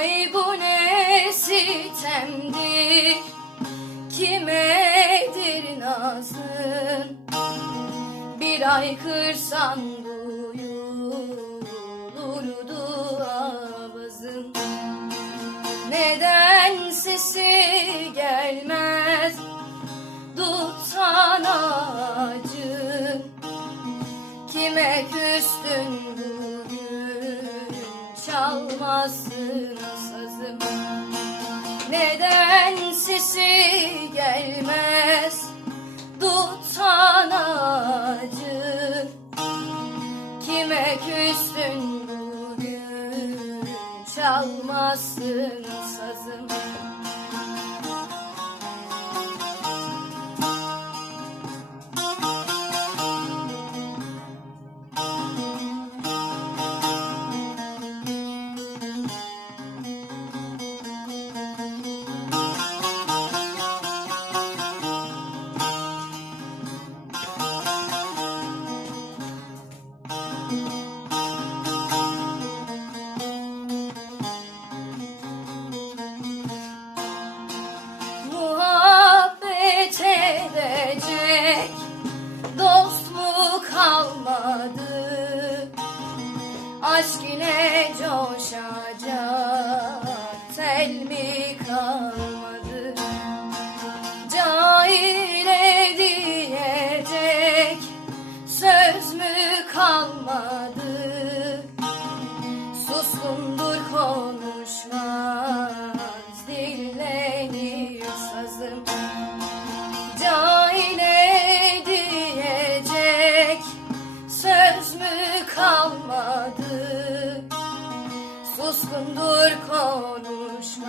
Vay bu ne sitemdir Kimedir nazın? Bir ay kırsan bugün Çalmazsın sazım Neden sesi gelmez? Tutsan ağacın Kime küstün bugün? Çalmazsın sazım Aşk ile coşacak tel mi kalmadı? Cahile diyecek söz mü kalmadı? Suskundur konuşmaz dillenir sazım Suskundur konuşmaz